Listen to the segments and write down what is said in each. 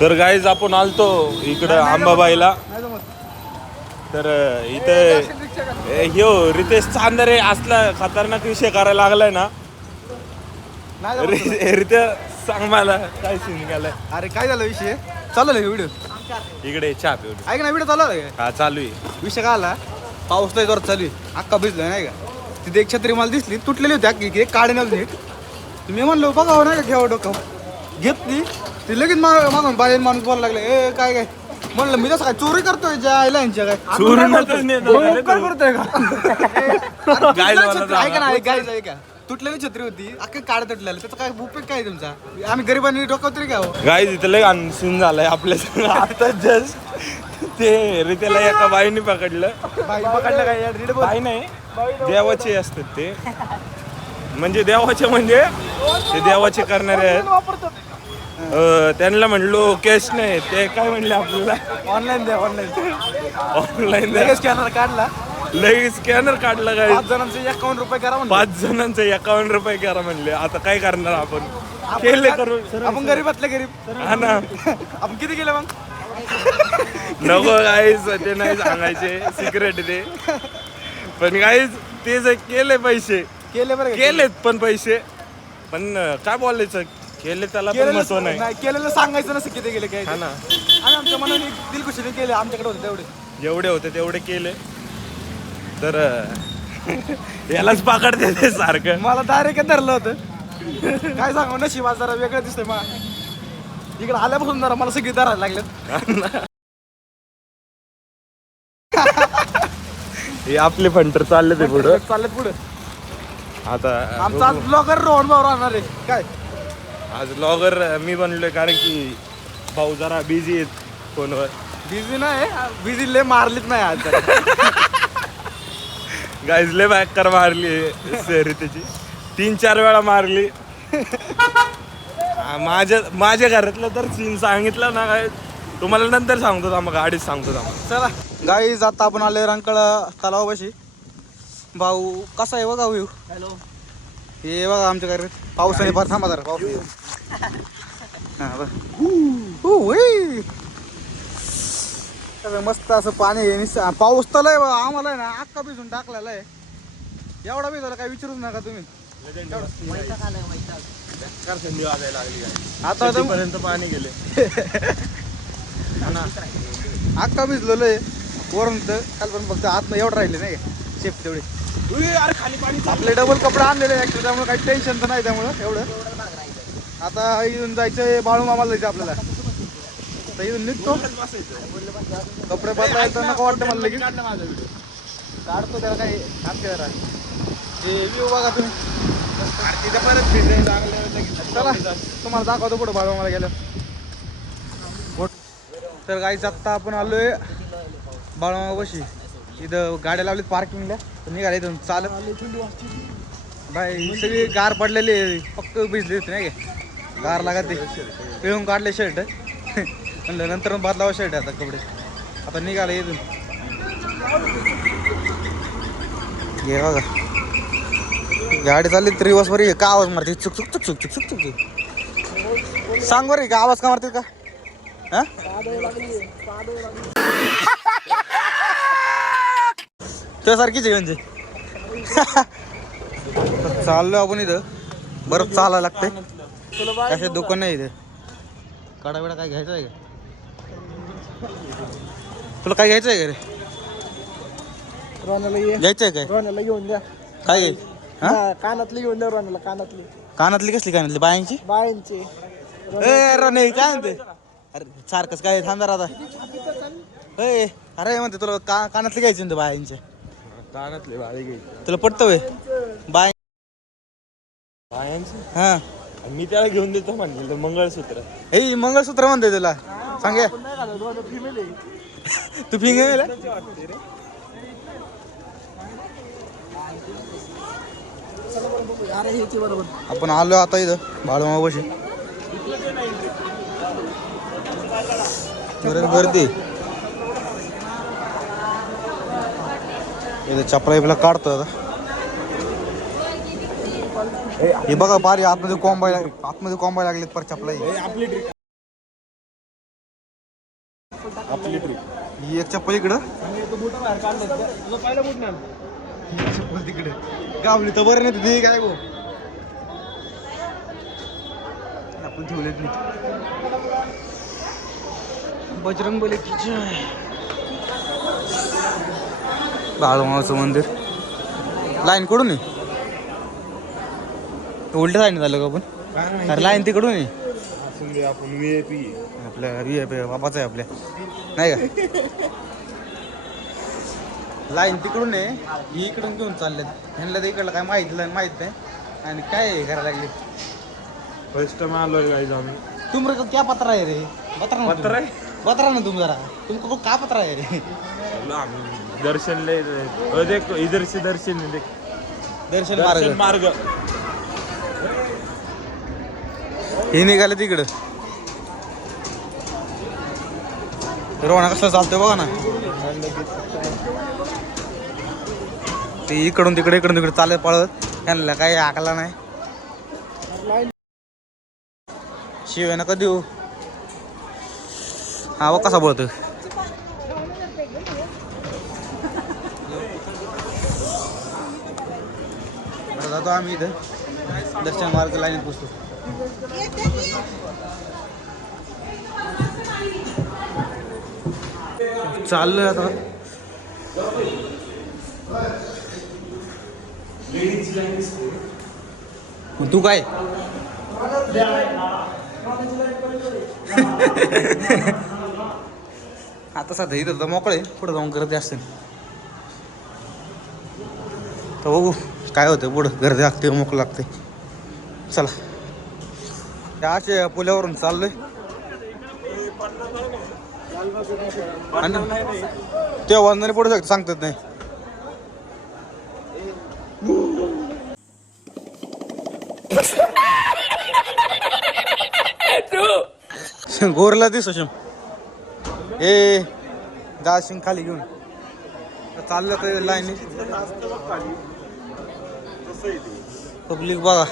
तर गाईज आपण आलतो इकडं आंबाबाईला. तर इथं ह्यो रितेश चांदरे असला खतरनाक विषय करायला लागलाय ना. रितेश सांग मला काय सीन गेलाय. अरे काय झालं विषय चालू आहे व्हिडिओ इकडे चहा पिऊ. ऐक ना व्हिडिओ चालू आहे. हा चालू आहे. विषय काय आला पाऊस लय जोरात चालू आहे अक्का भिजलोय नाही का. तिथे एक छत्री मला दिसली तुटलेली होती अख्खी एक काढे नव्हती मी म्हणलो बघावं नाही का घ्यावं डोकं घेतली ती लगेच मागून बाहेर माणूस बोलायला लागला ए काय काय म्हणलं मी तसं काय चोरी करतोय ज्या आयला यांच्या काय काय करतोय का ऐका ना गाय का तुटलेली छत्री होती अख्खी काढ तुटलेलं त्याचा काय उपयोग काय तुमचा आम्ही गरिबांनी डोकं तरी घ्यावं. गाईज इथं लय सीन झालाय आपल्या आता जस्ट ते रितेला एका बाईने पकडलं. बाई पकडलं काय बाई नाही देवाचे असतात ते म्हणजे देवाचे म्हणजे ते देवाचे करणारे आहेत. त्यांना म्हणलो कॅश नाही ते काय म्हणले आपल्याला ऑनलाईन द्या ऑनलाईन द्या. स्कॅनर काढला लगेच स्कॅनर काढला काय 5 जणांचे 51 रुपये करा 5 जणांचे 51 रुपये करा म्हणले. आता काय करणार आपण केले करून आपण गरीबातले गरीब हा ना. आपण किती केलं मग नको गाईज ते नाही सांगायचे सिक्रेट ते पण गाईज ते जे केले पैसे केले बरं केलेत पण पैसे पण काय बोलायचं केले त्याला पण महत्व नाही. केलेलं सांगायचं नसतं किती गेले काय हा ना. आणि आमच्या मनाने दिलखुशीने केले आमच्याकडे होते तेवढे जेवढे होते तेवढे केले. तर यालाच पकडते ते सारखं मला डायरेक्ट धरलं होतं काय सांगू नशिबात जरा वेगळं दिसतंय मला इकडे आल्यापासून जरा मला सगळी धरायला लागलेत. हे आपले फंटर चालले ते पुढं चाललेत पुढे आता. आमचा आज ब्लॉगर रोहन भाऊ राहणार आहे काय आज ब्लॉगर मी बनलोय कारण की भाऊ जरा बिझी आहेत फोनवर. बिझी नाही बिझी लय मारलीच नाही आज गाईज लय बॅकर मारली त्याची 3-4 वेळा मारली. माझ्या घरातलं तर सीन सांगितलं ना काय तुम्हाला नंतर सांगतो आम्हाला गाडीच सांगतो आम्हाला. चला गाईज आता आपण आले रंकाळा तलावापाशी. भाऊ कसा आहे बघा व्ह्यू. हॅलो हे बघा आमच्या घरात पावसाने फार थांबा जरा पाऊस मस्त असं पाणी आहे. पाऊस तर लय आम्हाला आहे ना अख्खा भिजून टाकलेला आहे एवढा भिजवला काय विचारूच नका तुम्ही. आता पर्यंत पाणी गेले अख्खा भिजलेलं आहे वरून तर काल पण फक्त आत एवढं राहिले नाही का शेप तेवढे आपले डबल कपडे आणलेले ऍक्च्युअली त्यामुळे काही टेन्शन तर नाही त्यामुळं एवढं. आता इथून जायचं बाळू मामाला जायचं आपल्याला आता इथून निघतो कपडे बदलायला तर नको वाटतं मला लगेच काढतो त्याला काही काढते जरा ते व्ह्यू बघा तुम्ही चला तुम्हाला दाखवतो पुढं बाळू मामाला गेलं. तर गाईच आत्ता आपण आलोय बाळूमामापाशी इथं गाड्या लावलीत पार्किंगला निघाले इथून चालत बाई सगळी गार पडलेली पक्क भिजली होती नाही का गार लागत ते पिळून काढले शर्ट म्हणलं नंतर बदलावं शर्ट आता कपडे आता निघाले इथून. घे बघा गाडी चालली रिवर्स वर का आवाज मारते चुक चुक चुक चुक चुक चुक चुक सांग बरं का आवाज का मारते का हा त्यासारखीच आहे म्हणजे. चाललो आपण इथं बरं चालायला लागतंय असे दुकान नाही इथे. काढा बिडा काय घ्यायचं आहे का तुला काय घ्यायचं आहे का रे घ्यायचं आहे काय रोहनला घेऊन द्या काय घ्यायचं हा कानातली घेऊन द्या रोहनला कानातली कानातली कसली कानातली बायांची बायांची ए रोने काय म्हणते अरे सारखंच काय थांबणार आता ए अरे म्हणते तुला कानातली घ्यायची म्हणते बायांचे कानातले भारी घे तुला पटतं वे बाय बायांचे. हा मी त्याला घेऊन देतो म्हणलं मंगळसूत्र. हे मंगळसूत्र म्हणते तुला सांगे तू फिंग आपण आलो आता इथं बाळूमामापाशी गर्दी इथं चपला बिपला काढतो आता हे बघा पारी आतमध्ये कॉम्बाय लागलेत पर चपला. आपली ट्रिप. ही एक चप्पल इकडं, आणि तो बुटा बाहेर काढला तुला पहिला बुट नाही ही एक चप्पल तिकडे. गावली तर बरं नाही ते काय गो आपण ठेवलेत नाही. बजरंग बली की जय. बाळूमामाचं मंदिर लाईन कडून आहे. उलट्या लाईन झालं का आपण? अरे लाईन तिकडून आहे. आपण VIP आपल्या VIP बापाचं आहे आपल्या, नाही का? लाईन तिकडून आहे, ही इकडून घेऊन चालल्यात. ह्यांना तर इकडलं काय माहित नाही. आणि काय करायला लागले फर्स्ट टाइम आलोय गाईज आम्ही. तुमचं क्या पत्रा आहे रे? पत्र आहे? पत्रा ना तुम जरा, तुमको का पत्रा आहे रे? आम्ही दर्शन लय देख इधर से दर्शन देख. दर्शन दर्शन मार्ग मार्ग. हे निघाले तिकडं. रोहना कसं चालतोय बघा ना. ते इकडून तिकडे चालत पळत, त्यांना काही आकला नाही. शिवाय नका देऊ. हा बघ कसा बोलतो. जातो आम्ही इथं दर्शन मार्ग लाईनीत पोचतो. चाललोय आता. तू काय आता सध्या इथं तर मोकळे, पुढे जाऊन गर्दी असते. तर बघू काय होतं पुढं. गर्दी लागते, मोकळं लागते. चला त्या अशा पुलावरून चाललोय. तेव्हा वाजणारे पुढे शकतो सांगतात नाही. गोरला दिसतो शम ए दाशिंग खाली घेऊन चाललं तर लाईन. पब्लिक बघा.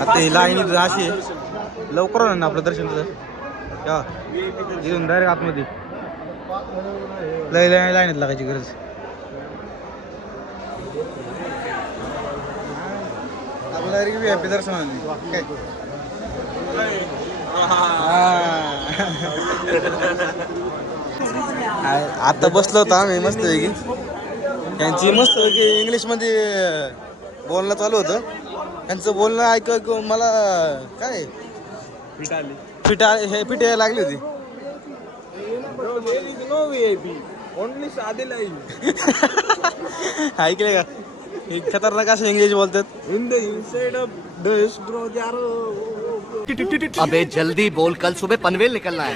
आता ही लाईन अशी आहे, लवकर होणार ना आपलं दर्शन इथून डायरेक्ट आतमध्ये. लय लाईनीत लागायची गरज. आपलं डायरेक्ट VIP दर्शन काय. आता बसलो होतो आम्ही मस्त की त्यांची मस्त की इंग्लिशमध्ये बोलणं चालू होतं. त्यांचं बोलणं ऐकू मला काय पिठ यायला लागली होती. ऐकले का? हे खतरनाक असं इंग्लिश बोलतात. अबे जल्दी बोल, कल सुबह पनवेल निकलना है.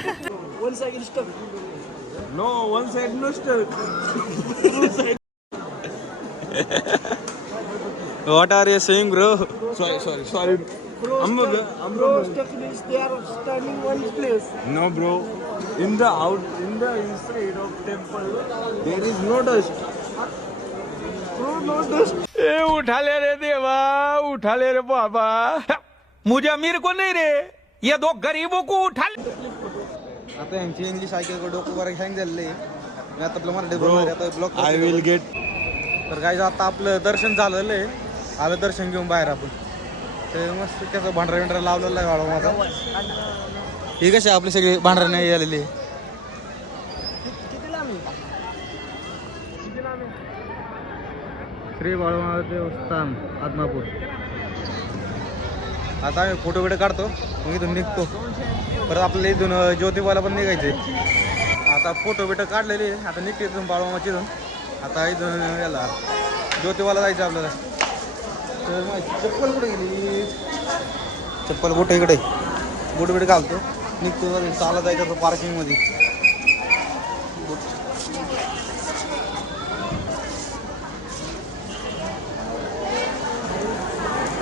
One side stuck. No one side no stuck. What are you saying, bro? Sorry. Bro, stuck means they are standing one place. No bro. In the inside of temple there is no dust. Bro, no dust. ए उठा ले रे देवा, उठा ले रे बाबा. मुझे अमीर को नहीं रे, ये दो गरीबों को उठा ले. आता यांची इंग्लिश ऐकायला डोकं बरं हँग झालेलं आहे. मी आता आपलं मराठी Bro, बोलणार आता ब्लॉक. I will get. तर काय आता आपलं दर्शन झालेलं आहे. आलं दर्शन घेऊन बाहेर आपण. तर मस्त त्याचं भांडरा लावलेला आहे वाढवा माझा. ही कशी आपली सगळी भांडरा नाही आलेली. श्री बाळूमामा देवस्थान आदमापूर. आता आम्ही फोटो बिटो काढतो, मग इथून निघतो. परत आपल्याला इथून ज्योतिबाला पण निघायचे. आता फोटो बिटो काढलेले, आता निघते इथून बाळूमामाच्या इथून. आता इथून याला ज्योतिबाला जायचं आपल्याला. तर चप्पल कुठे गेली? चप्पल कुठे इकडे बुट बिट घालतो, निघतो. चालत जायचं पार्किंगमध्ये.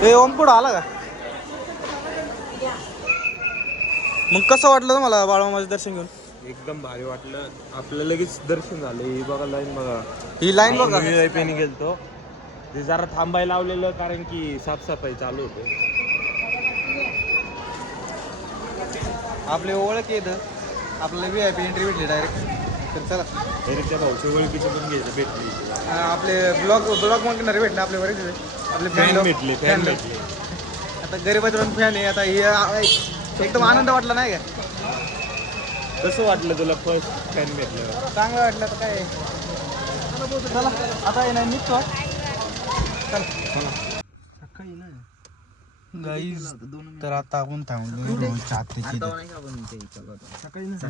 ए ओम पुढं आला का? मग कसं वाटलं तुम्हाला बाळूमामाचं दर्शन घेऊन? एकदम भारी वाटलं. आपलं लगेच दर्शन झालं. ही बघा लाईन बघा. ही लाईन बघा. VIP ने गेलतो. ते जरा थांबायला लावलेलं कारण की साफसफाई चालू होते. आपले ओळख येतं आपल्याला VIP एंट्री भेटली डायरेक्ट. तर चला त्या भाऊच्या ओळखीचं पण घ्यायचं भेटली. आपले ब्लॉग मागणारे भेटले आपले बरेच आपले फॅन भेटले. आता गरीबाचे पण फॅन आहे. आता हे एकदम आनंद वाटला नाही का? कसं वाटलं तुला फर्स्ट फॅन भेटलं? चांगलं वाटलं तर काय. चला आता आहे ना निघतो. गाईज तर आता आपण थांबलोय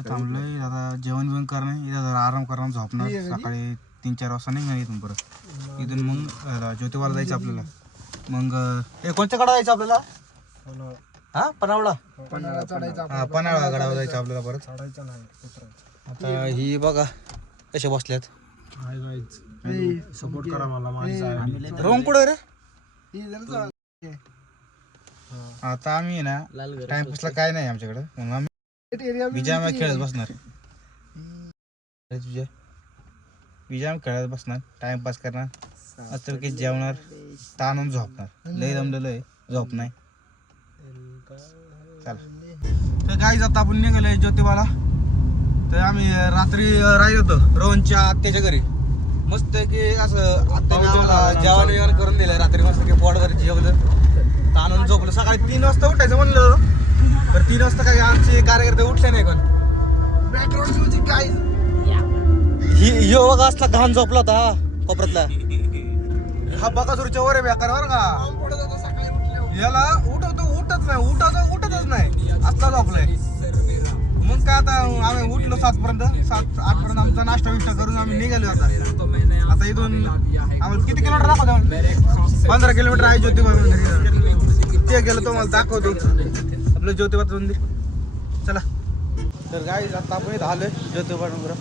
थांबलोय आता जेवण बिवण करणं इथं आराम करणं झोपणार. सकाळी 3-4 वाजता निघणार इथून परत. इथून मग ज्योतिबाला जायचं आपल्याला. मग कोणत्या गडावर जायचं आपल्याला? हा पन्हाळा. हा पन्हाळा गडावर जायचं आपल्याला परत. आता ही बघा कशा बसल्यात. सपोर्ट करा मला रोम कुठं रे? आता आम्ही ना टाइमपासला काय नाही आमच्याकडे. मग आम्ही विजय खेळत बसणार. विजय खेळत बसणार टाइमपास करणार असं की जेवणार ताणून झोपणार. लय दमलेलं आहे झोप नाही. चला तर गाईज आता आपण निघालोय ज्योतिबाला. तर आम्ही रात्री राहिलो होतो रोहनच्या आत्याच्या घरी. मस्त की असं आत्याने आम्हाला जेवण करून दिलं रात्री. मस्त की पोटभर जेवलं ताणून झोपलं. सकाळी 3 वाजता उठायचं म्हणलं तर 3 वाजता काय आमचे कार्यकर्ते उठले नाही. पण बॅकग्राऊंड म्युझिक काय ही बघा असला घाण झोपला होता हा कोपऱ्यातला. हा बकासूरच्या वर आहे बेकार बरं का. याला उठतच नाही असला झोपलाय. मग काय आता आम्ही उठलो 7-8 पर्यंत आमचा नाश्ता विष्टा करून आम्ही निघालो. आता इथून आम्हाला किती किलोमीटर दाखवतो? 15 किलोमीटर आहे ज्योतिबा मंदिर. ते गेलो तुम्हाला दाखवतो आपलं ज्योतिबाचं मंदिर. चला तर गाईज आता आपण इथं आलोय ज्योतिबा मंदिर.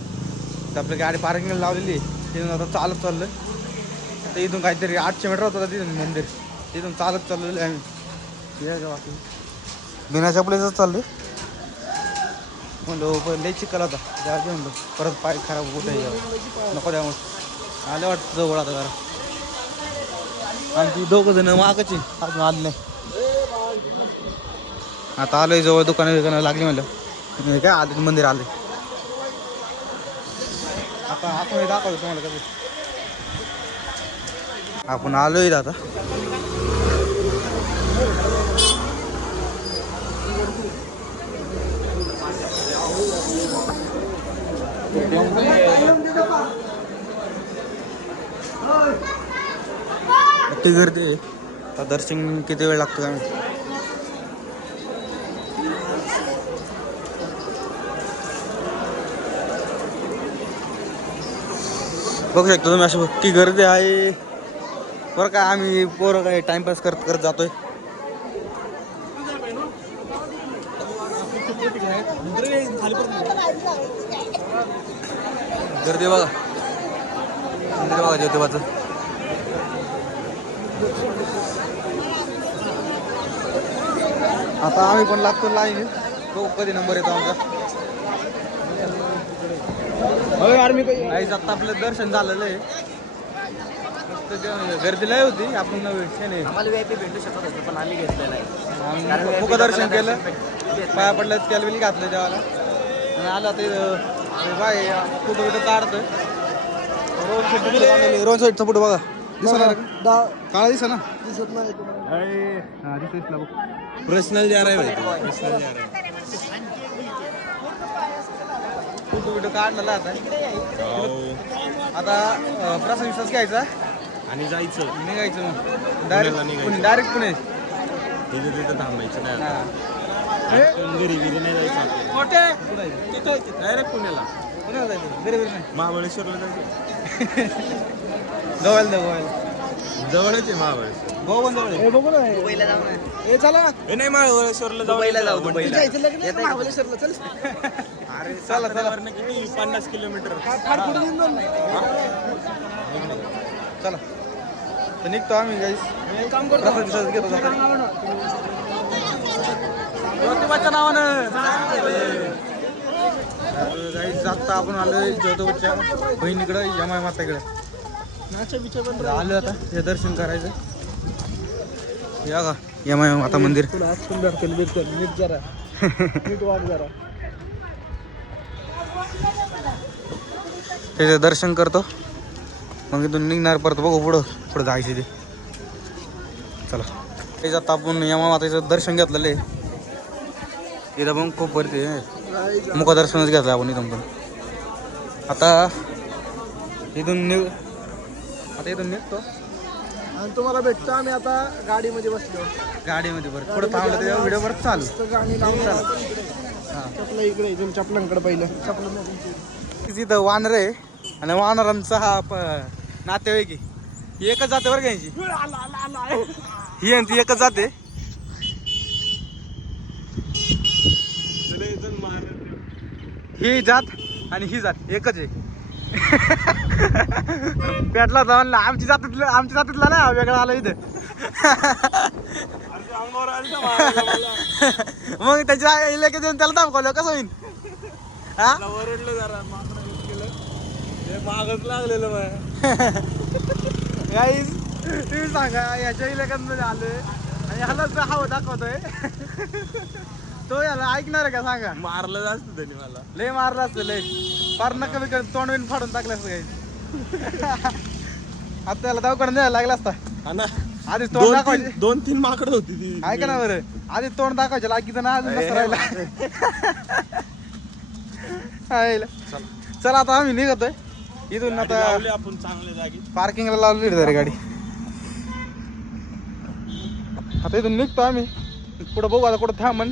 तर आपली गाडी पार्किंगला लावलेली आहे. तिथून आता चालत चाललोय. तर इथून काहीतरी 800 मीटर होतं तिथून मंदिर. तिथून चालत चाललेलं आहे आम्ही. बिना चपलेच चाललोय. म्हणलो लई चिखल होता जाऊ म्हणलो परत पाय खराब कुठे नको त्यामुळे आले वाटतं जवळ. आता जरा आमची 2 जण मागाची अजून आले नाही. आता आलोय जवळ दुकानं लागली म्हणलं काय आले मंदिर आले. आता आपण दाखवतो तुम्हाला कसं आपण आलोय आता. किती गर्दी आहे. आता दर्शन किती वेळ लागतो काय बघू शकतो तुम्ही. अशी भक्ती गर्दी आहे बरं काय. आम्ही पोरं काय टाइमपास करत जातोय. गर्दी बघा ज्योतिबाचं. आता आम्ही पण लागतो लाईन. तो कधी नंबर येतो आमचा. आता आपलं दर्शन झालेलं आहे. गर्दी लय होती. आपण आम्हाला VIP भेटू शकत होतं पण आम्ही घेतलं नाही. मुख दर्शन केलं पाया पडलं कॅलबिल घातलं जेवायला आणि आलं ते बाय फोटो बिटो काढतोय. रोड साईडचा फोटो बघा दिसणार काळा दिसा ना. दिसत नाही हा दिसला बघ. पर्सनल जा रहा है. फोटो बिटो काढलेला आता. प्रसाद विश्वास घ्यायचा आणि जायचं निघायचं. मग डायरेक्ट पुणे तिथं थांबायचं नाही. घरी नाही जायचं. डायरेक्ट पुण्याला जायचं घरी नाही. महाबळेश्वरला जायचं. जवळच आहे महाबळेश्वर. गोवन जवळ आहे. बघू ना दुबईला जाऊ ना. हे चला नाही महाबळेश्वरला दुबईला जाऊ. दुबईला जायचं लग्न आहे महाबळेश्वरला. चल अरे चला किती 50 किलोमीटर. चला तर निघतो आम्ही गाईस. काम करतो प्रसाद विश्वास घेतो ज्योतिबाच्या नावानं गाईस. आता आपण आलोय ज्योतिबाच्या बहिणीकडे यमाई माताकडे आलो. आता हे दर्शन करायचं. या का यमाई माता मंदिर. तुला आज सुंदर केलं जरा नीट वाट जरा. त्याचं दर्शन करतो मग इथून निघणार परत बघू पुढं जायचं ते. चला त्याच्यात आपण यमा माताचं दर्शन घेतलेलं आहे. इथं पण खूप भरते मुखदर्शनच घेतलं आपण इथून पण. आता इथून निघतो आणि तुम्हाला भेटतो आम्ही आता गाडीमध्ये बसलो. गाडीमध्ये बरं पुढं थांबलं त्याच्यावर व्हिडिओ बरं चालू. मस्त गाणी लावून चपला इकडे इथून चपलांकडे पहिलं चपला. तिथं वानर आहे आणि वानरांचा हा नातेवाईक आहे. ही एकच जाते बरं घ्यायची ही आणि ती एकच जाते. ही जात आणि ही जात एकच आहे. पेटला होता म्हणलं आमची जातीतला ना वेगळा आला इथं. मग त्याच्या इलाके देऊन त्याला दाखवलं कसं होईल. हा ओरडलं जरा मागच लागलेलं गाईज तुम्ही सांगा याच्या इलाक्यांमध्ये आलोय आणि ह्यालाच हवं दाखवतोय. तो याला ऐकणार आहे का सांगा. मारलं असतं त्यांनी मला. लय मारलं असतं लय फार नका बिकट तोंड बिन फाडून टाकलं असतं गाईज. आता त्याला दवाखान्यात द्यायला लागला असता. आधीच तोंड दाखवायचे. 2-3 माकड होती ती. ऐका ना बरं आधी तोंड दाखवायचे लाकीचं ना अजून नसतं राहिला. चला आता आम्ही निघतोय इथून. आता आपण चांगल्या जागी पार्किंगला लावली रे गाडी. आता इथून निघतो आम्ही पुढं बघू आता कुठं थांबन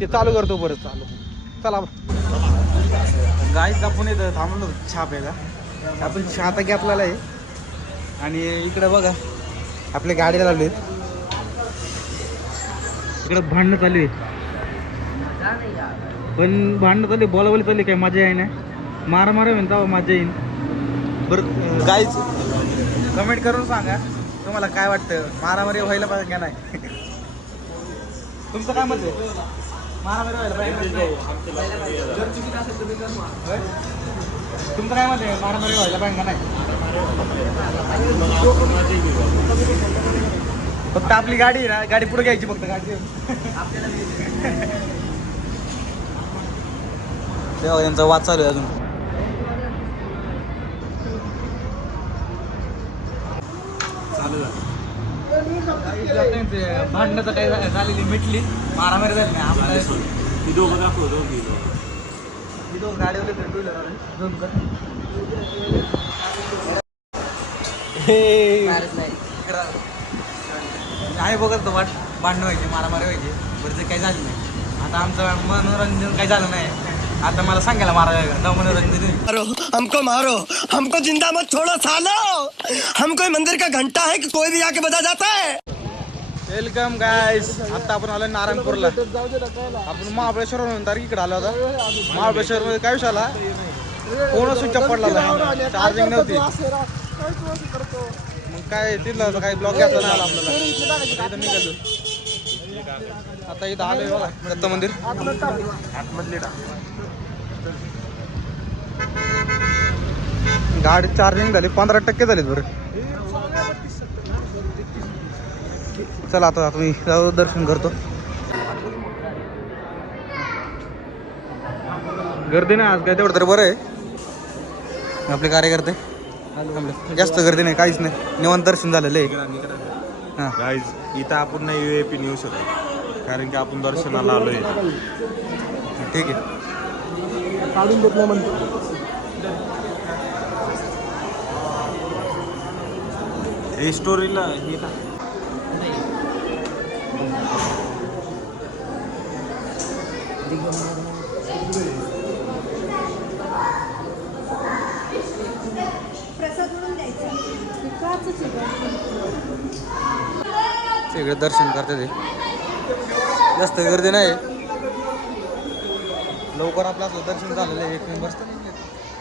ते चालू करतो परत. चला गाईच आपण इथं थांबलो चहा प्यायला. आपण चहा आता घेतलेला आहे आणि इकडं बघा आपल्या गाडीला लावली. इकडं भांडणं चालू आहे पण भांडणं चालू बोलावली चालली काय मजा आहे ना. मारा म्हणता मजा येईन. बरं गाईच कमेंट करून सांगा तुम्हाला काय वाटतं मारामारी व्हायला पाहिजे का नाही. तुमचं काय मत आहे. मारामारी व्हायला पाहिजे. तुमचं काय मत आहे मारामारी व्हायला पाहिजे का नाही. फक्त आपली गाडी आहे ना गाडी पुढे घ्यायची फक्त गाडी. तेव्हा यांचा वाद चालू आहे अजून. भांडणाचं काही झालेली मिटली मारामारी झाली नाही. आपल्याला दोघं दाखवतो गाडीवर आम्ही बघत तो भांडणं व्हायचे मारामारी व्हायचे. बरं ते काही झालं नाही. आता आमचं मनोरंजन काही झालं नाही. आता मला सांगायला मारा मनोरंजन. हमको जिंदा मत छोड़ो सालो. हम कोई मंदिर का घंटा है कि कोई भी आके बजा जाता है. वेलकम गाईस. आता आपण आलो नारायणपूरला. आपण महाबळेश्वर तारखेकडे आलो होता. महाबळेश्वर मध्ये काय विषय आला फोन स्विच ऑफ पडला होता. चार्जिंग नव्हती. मग काय तिथलं काही ब्लॉक घ्यायचा नाही आला आपल्याला. इथं निघालो आता. इथं आलोय बघा दत्त मंदिर आतमधली. गाडी चार्जिंग झाली 15% झालीत बरं. चला आता तुम्ही जाऊ दर्शन करतो. गर्दी नाही आज काय तेवढं तरी बरं आहे. आपले कार्यकर्ते जास्त गर्दी नाही काहीच नाही. निवांत दर्शन झालेलं आहे. हां गाईज इथं आपण नाही UAP नेऊ शकत कारण की आपण दर्शनाला आलोय. ठीक आहे. काढून देत नाही म्हणतो. स्टोरीला हे ना सगळे दर्शन करते ते. जास्त गर्दी नाही. लवकर आपलं असं दर्शन झालेलं आहे. 1 नंबर.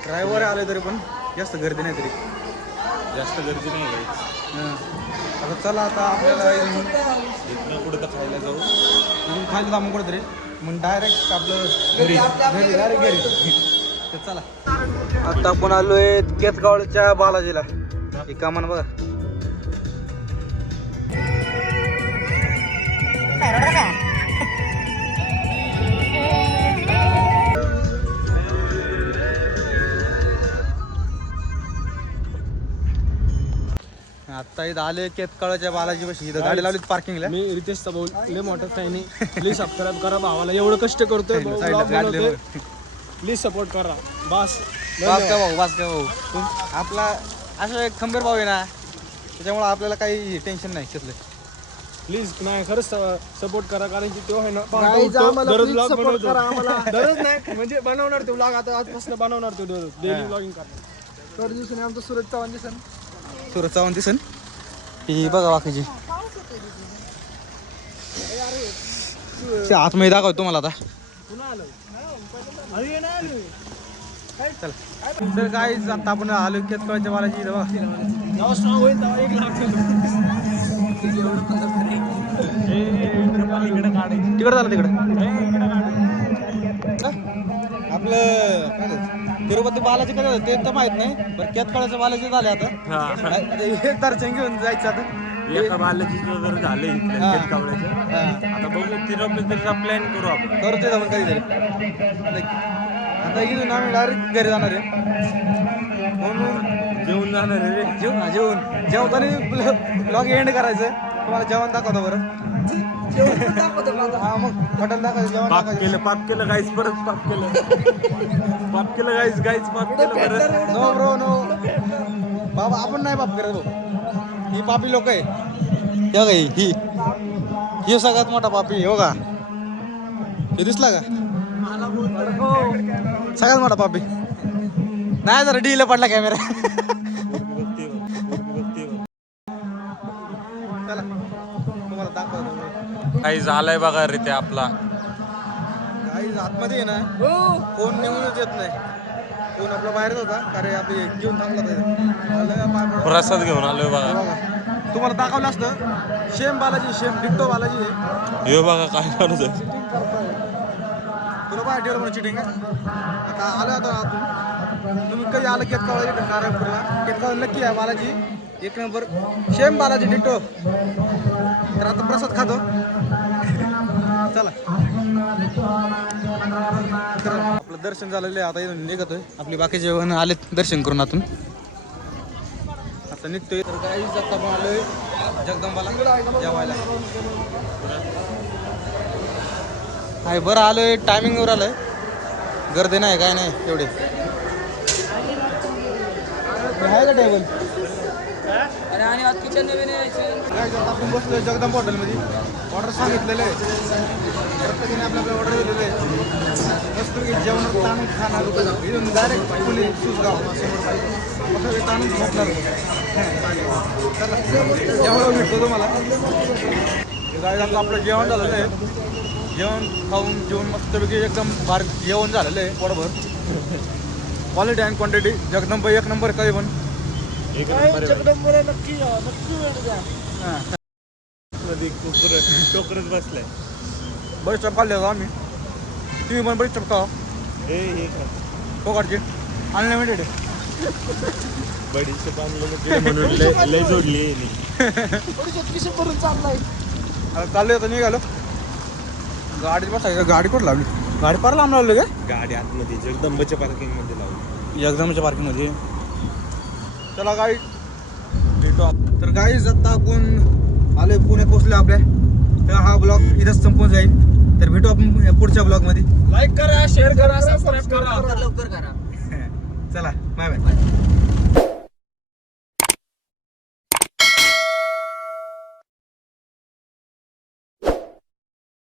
ड्रायव्हर आले तरी पण जास्त गर्दी नाही तरी. जास्त गर्दी नाही गाईज. आता चला आता आपल्याला इथनं कुठं तर खायला जाऊ. इथून खाली थांबून कुठेतरी मग डायरेक्ट आपलं घरी डायरेक्ट घरी. तर चला आता आपण आलोय केतगावच्या बालाजीला. ही कमान बघा. इथं आले केतकाळच्या बालाजी बशी इथं गाडी लावली पार्किंगला. मी रितेशचा भाऊ लय मोठा फॅन आहे. प्लीज सबस्क्राईब करा भावाला, एवढं कष्ट करतोय भाऊ, vlog बनवतोय. प्लीज सपोर्ट करा बस. भाऊ आपला असं एक खंबीर भाऊ आहे ना, त्याच्यामुळे आपल्याला काही टेन्शन नाही त्यातलं. प्लीज नाही खरंच सपोर्ट करा, कारण की तो आहे ना दररोज ब्लॉग बनवतो. दररोज नाही म्हणजे बनवणार तो ब्लॉग, आता आजपासून बनवणार तो दररोज डेली ब्लॉगिंग करणार. थोड्या दिवसांनी आमचं सूरज चव्हाण दिसन ही बघा बाकीची आतमध्ये दाखवतो तुम्हाला आता. तर काय आता आपण आलो केतकाळच्या बालाजी इथं बघा. तिकडं झालं तिकडं आपलं काय म्हणतात, तिरुपती बालाजी काय झालं ते तर माहित नाही, पण केतकाळचं बालाजी झाले आता. एक दर्शन घेऊन जायचं आता. एका बालाजीचं जर झालं इथल्या केतकावळ्याचं, आता बघू तिरुपतीचा प्लॅन करू आपण. करतोय आपण कधीतरी. आता इथून आम्ही डायरेक्ट घरी जाणार आहे, म्हणून जेवून जाणार आहे रे. जेवण जेवताना ब्लॉग एंड करायचं. तुम्हाला जेवण दाखवतो बरं. हा मग हॉटेल दाखवायचं, जेवण पाप दाखवायचं. केलं, पाप केलं गाईस, परत पाप केलं. पाप केलं गाईस, गाईस पाप केलं परत. नो ब्रो नो बाबा, आपण नाही पाप करत भाऊ. ही पापी लोक आहे. हे बघा ही सगळ्यात मोठा पापी आहे. हो का, हे दिसला का सगळ्यात मोठा पापी. नाही जरा डीला पडला कॅमेरा. चला तुम्हाला दाखवतो. काही झालंय बघा रे ते आपला. काही आतमध्ये आहे ना, फोन निघूनच येत नाही. फोन आपला बाहेरच होता, कारण आपले घेऊन थांबला. प्रसाद घेऊन आलोय बघा. तुम्हाला दाखवलं असतं शेम बालाजी, शेम डिक्टो बालाजी आहे. हे बघा काय करत तुला बाहेर ठेवलं म्हणून चिटिंग आता आलं आता आतून. तुम्ही कधी आलं केतकावळा नारायणपूरला, केतकावळा नक्की आहे बालाजी एक नंबर शेम बालाजी डिक्टो. तर आता प्रसाद खातो. चला तर आपलं दर्शन झालेलं आहे, आता इथून निघतोय. आपली बाकी जेवण आलेत दर्शन करून आतून, आता निघतोय. तर काही आता आपण आलोय जगदंबाला जेवायला. आहे बरं आलोय, टायमिंगवर आलोय. गर्दी नाही काय नाही एवढे. आहे का टेबल? आपण बसलोय जगदंबा हॉटेलमध्ये. ऑर्डर सांगितलेलं आहे, प्रत्येकाने आपल्या ऑर्डर दिलेलं आहे. मस्त जेवण ताणून खाणार इथून डायरेक्ट पुणे सुसगाव ताणून झोपणार. जेवण भेटतो तुम्हाला. काय झालं आपलं जेवण झालेलं आहे. जेवण खाऊन जेवण मस्तपैकी एकदम बारीक जेवण झालेलं आहे पोटभर. क्वालिटी अँड क्वांटिटी जगदंबा एक नंबर. काही पण टोकरच बसलाय. बरेच स्टॉप खाल्ले होतो आम्ही. तुम्ही पण बरेच स्टॉप खावा. हे कोकाडचे अनलिमिटेड आहे. बडीशेप आणलं म्हणून लय जोडली. आता चाललोय आता निघालो. गाडी बसायचं, गाडी कुठं लावली? गाडी पार लांब लावली का? गाडी आतमध्ये जगदंबाच्या पार्किंग मध्ये लावली. एक्झामच्या पार्किंगमध्ये. चला गाडी भेटू. तर गाडी आता आपण आलोय पुण्यात पोहोचलो आपल्या. तर हा ब्लॉग इथंच संपून जाईल. तर भेटू आपण पुढच्या ब्लॉगमध्ये. लाईक करा, शेअर करा, सबस्क्राईब करा, लवकर करा. चला बाय बाय.